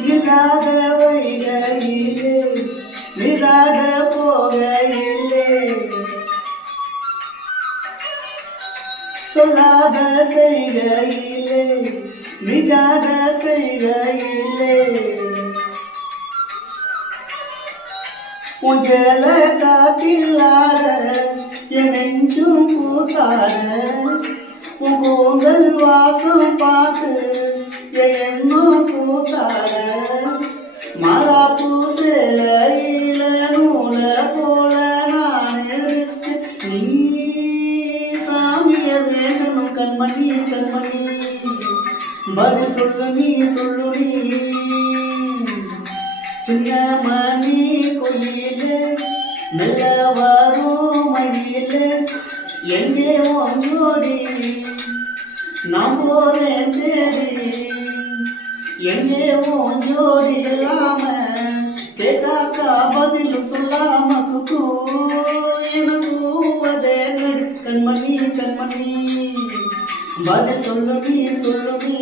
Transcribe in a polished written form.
நில்லாத வைகையிலே நீராட போகையிலே சொல்லாத செய்கையிலே நிஜாட செய்கையிலே உஞ்சல காத்திலாட என் நெஞ்சும் கூத்தாட உன் கூந்தல் வாசம் பார்த்து என் எண்ணம் கூத்தாட மாறாப்பூ சேலையில நூல போல நான் இருக்கு நீ சாமிய வேண்டணும் கண்மணி கண்மணி பதில் சொல்லு நீ சொல்லு நீ சின்ன மணி கொயிலே மெல்ல வரும் மயிலே எங்கே ஒன்றோடி நான் போறேன் தேடி எங்கே ஒன்றோடி இல்லாம கேட்டாக்கா பதில் சொல்லாம குக்கு எனக்கு அதே நடு கண்மணி கண்மணி பதில் சொல்லு நீ சொல்லு நீ